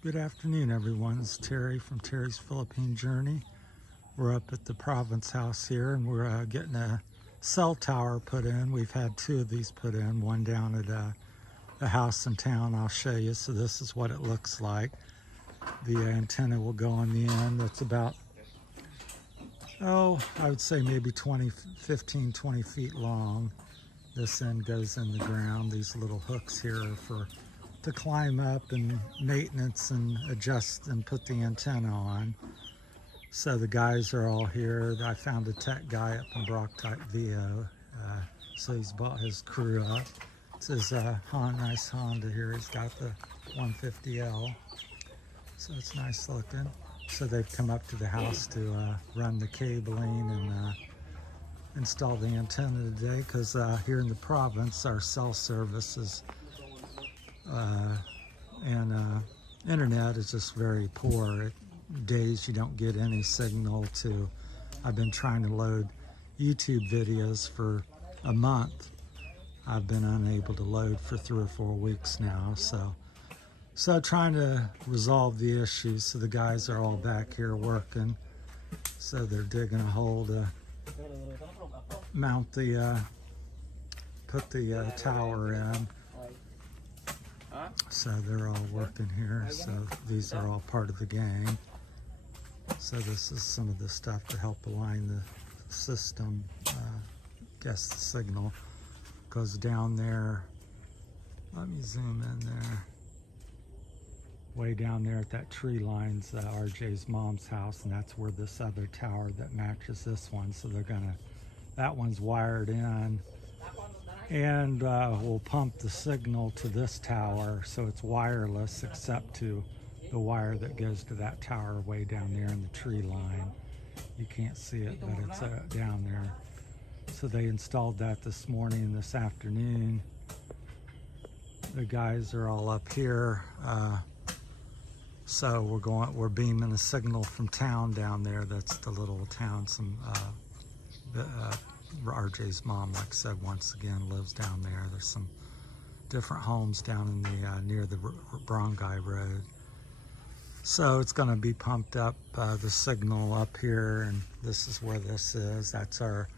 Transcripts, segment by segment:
Good afternoon, everyone. It's Terry from Terry's Philippine Journey. We're up at the Province House here, and we're getting a cell tower put in. We've had two of these put in, one down at a house in town. I'll show you. So this is what it looks like. The antenna will go on the end. That's about, I would say maybe 15, 20 feet long. This end goes in the ground. These little hooks here are to climb up and maintenance and adjust and put the antenna on. So the guys are all here. I found a tech guy up in Brock-Type VO. So he's brought his crew up. It's his nice Honda here. He's got the 150L. So it's nice looking. So they've come up to the house to run the cabling and install the antenna today, because here in the province our cell service is internet is just very poor. Days you don't get any signal to. I've been trying to load YouTube videos for a month. I've been unable to load for 3 or 4 weeks now, so trying to resolve the issues. So the guys are all back here working, so they're digging a hole to mount the put the tower in. So they're all working here. So these are all part of the gang. So this is some of the stuff to help align the system. Guess the signal goes down there. Let me zoom in there. Way down there at that tree line's RJ's mom's house, and that's where this other tower that matches this one. So that one's wired in, and we'll pump the signal to this tower, so it's wireless except to the wire that goes to that tower way down there in the tree line. You can't see it, but it's down there. So they installed that this morning and this afternoon. The guys are all up here. So we're beaming a signal from town down there. That's the little town. RJ's mom, like I said, once again lives down there. There's some different homes down in the near the Barangay Road. So it's going to be pumped up, the signal up here, and this is where this is. That's our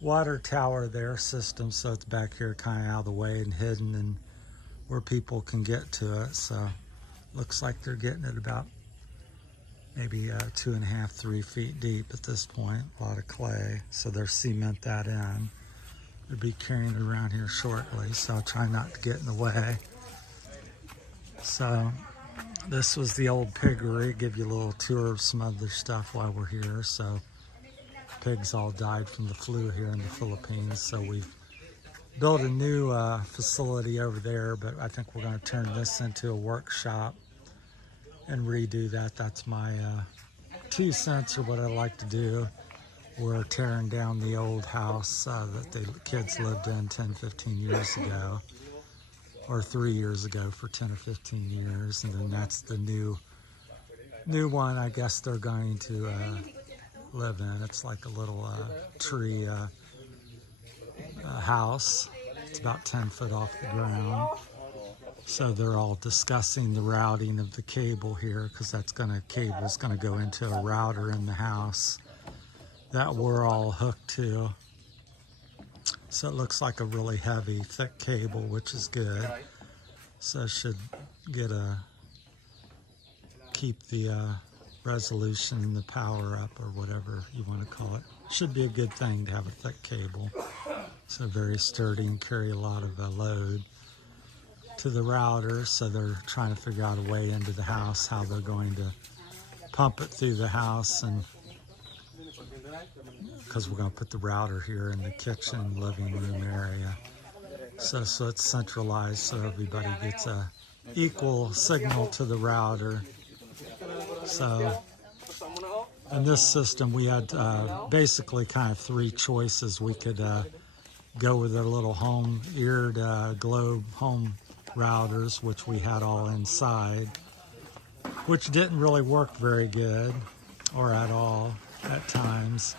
water tower there system. So it's back here kind of out of the way and hidden, and where people can get to it. So looks like they're getting it about maybe 2.5, 3 feet deep at this point. A lot of clay, so they'll cement that in. They'll be carrying it around here shortly, so I'll try not to get in the way. So this was the old piggery. Give you a little tour of some other stuff while we're here. So pigs all died from the flu here in the Philippines, so we've built a new facility over there, but I think we're going to turn this into a workshop and redo that. That's my 2 cents, or what I like to do. We're tearing down the old house that the kids lived in 10, 15 years ago, or 3 years ago for 10 or 15 years. And then that's the new one I guess they're going to live in. It's like a little tree house. It's about 10 foot off the ground. So they're all discussing the routing of the cable here, because cable's gonna go into a router in the house that we're all hooked to. So it looks like a really heavy, thick cable, which is good. So it should keep the resolution and the power up, or whatever you want to call it. Should be a good thing to have a thick cable. So very sturdy and carry a lot of load to the router. So they're trying to figure out a way into the house, how they're going to pump it through the house, and because we're going to put the router here in the kitchen, living room area. So it's centralized, so everybody gets a equal signal to the router. So in this system we had basically kind of 3 choices. We could go with their little home-eared globe home routers, which we had all inside, which didn't really work very good, or at all at times.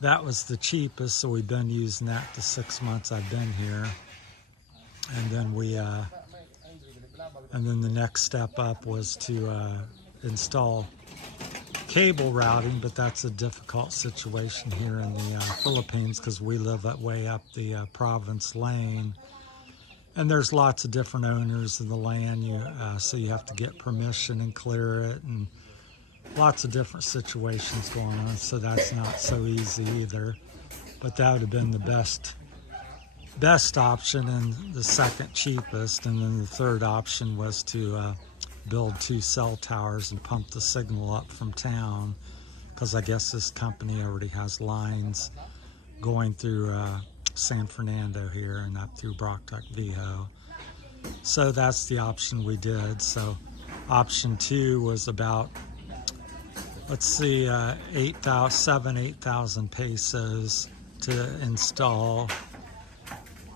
That was the cheapest, so we've been using that the 6 months I've been here. And then we And then the next step up was to install cable routing, but that's a difficult situation here in the Philippines because we live way up the Province Lane, and there's lots of different owners of the land. So you have to get permission and clear it, and lots of different situations going on. So that's not so easy either. But that would have been the best option and the second cheapest. And then the third option was to build 2 cell towers and pump the signal up from town, because I guess this company already has lines going through San Fernando here and up through Brocktuck Viejo. So that's the option we did. So option 2 was about, let's see, 8,000 pesos to install,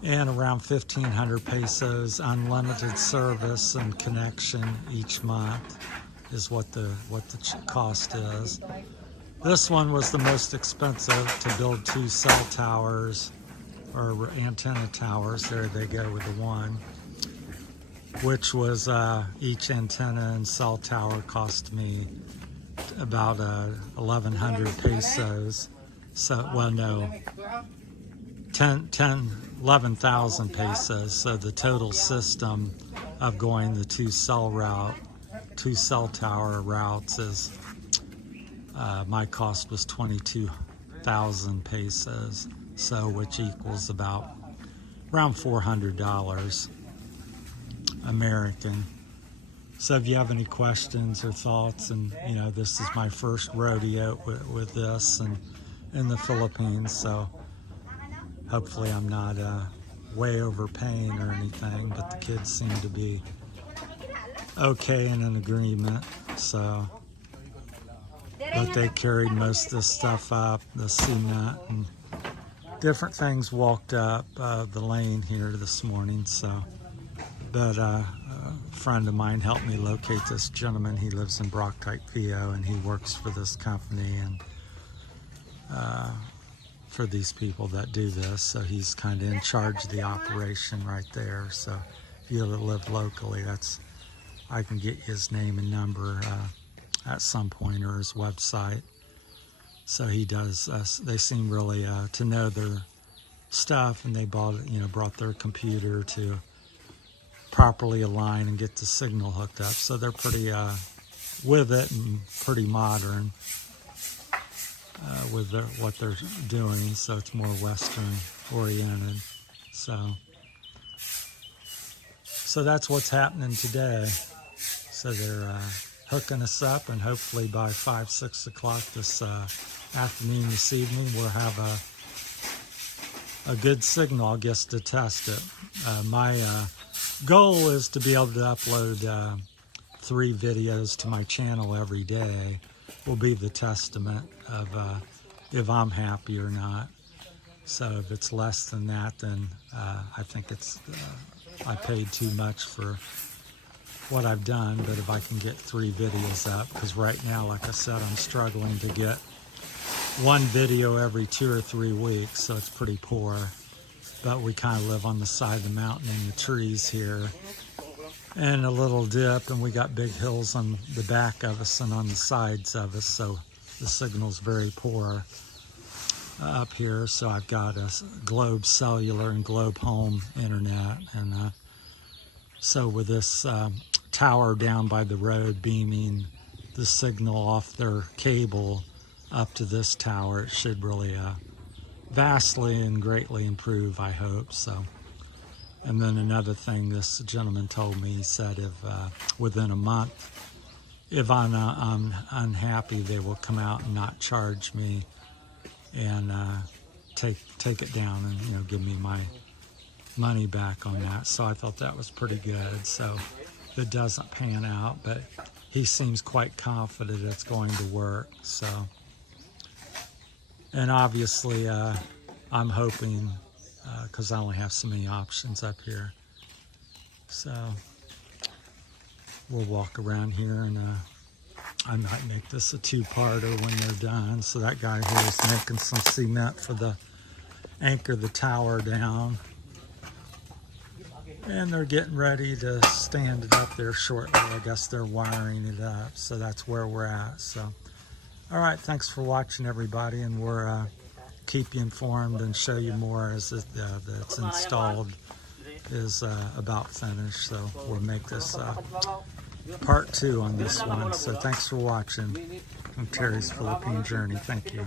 and around 1,500 pesos unlimited service and connection each month is what the cost is. This one was the most expensive, to build 2 cell towers or antenna towers. There they go with the one, which was each antenna and cell tower cost me about 1,100 pesos. So, well, no, 11,000 pesos. So the total system of going the 2 cell tower routes is, my cost was 22,000 pesos. So, which equals about around $400 American. So if you have any questions or thoughts, and this is my first rodeo with this and in the Philippines, so hopefully I'm not way overpaying or anything, but the kids seem to be okay and in agreement. So, but they carried most of this stuff up, the cement and different things, walked up the lane here this morning. So, but a friend of mine helped me locate this gentleman. He lives in Brocktuck Viejo, and he works for this company and for these people that do this. So he's kind of in charge of the operation right there. So if you live locally, I can get his name and number at some point, or his website. So he does. They seem really to know their stuff, and they brought their computer to properly align and get the signal hooked up. So they're pretty with it and pretty modern with what they're doing. So it's more Western oriented. So that's what's happening today. So they're hooking us up, and hopefully by 5, 6 o'clock this afternoon, this evening, we'll have a good signal, I guess, to test it. My goal is to be able to upload 3 videos to my channel every day. Will be the testament of if I'm happy or not. So if it's less than that, then I think I paid too much for what I've done. But if I can get 3 videos up, because right now, like I said, I'm struggling to get 1 video every 2 or 3 weeks, so it's pretty poor. But we kind of live on the side of the mountain in the trees here, and a little dip, and we got big hills on the back of us and on the sides of us, so the signal's very poor up here. So I've got a Globe Cellular and Globe Home internet, and so with this tower down by the road beaming the signal off their cable up to this tower, it should really vastly and greatly improve, I hope. So, and then another thing this gentleman told me, he said if within a month, if I'm unhappy, they will come out and not charge me and take it down and give me my money back on that. So I thought that was pretty good. So it doesn't pan out, but he seems quite confident it's going to work. So, and obviously I'm hoping, because I only have so many options up here. So we'll walk around here, and I might make this a 2-parter when they're done. So that guy here is making some cement for the anchor the tower down. And they're getting ready to stand it up there shortly. I guess they're wiring it up. So that's where we're at. So, all right. Thanks for watching, everybody. And we're keep you informed and show you more as it's installed is about finished. So we'll make this part 2 on this one. So thanks for watching from Terry's Philippine Journey. Thank you.